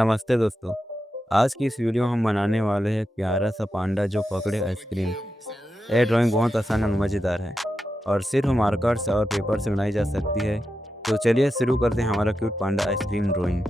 नमस्ते दोस्तों। आज की इस वीडियो में हम बनाने वाले हैं प्यारा सा पांडा जो पकड़े आइसक्रीम। यह ड्राइंग बहुत आसान और मज़ेदार है और सिर्फ मार्कर्स और पेपर से बनाई जा सकती है। तो चलिए शुरू करते हैं हमारा क्यूट पांडा आइसक्रीम ड्राइंग।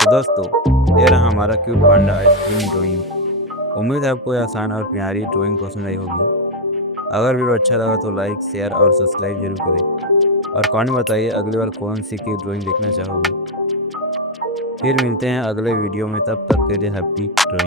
तो दोस्तों, ये रहा हमारा क्यूट पांडा आइसक्रीम ड्राइंग। उम्मीद है आपको ये आसान और प्यारी ड्राइंग पसंद आई होगी। अगर वीडियो अच्छा लगा तो लाइक, शेयर और सब्सक्राइब जरूर करें और कमेंट में बताइए अगली बार कौन सी की ड्राइंग देखना चाहोगे। फिर मिलते हैं अगले वीडियो में, तब तक के लिए हैप्पी ड्राइंग।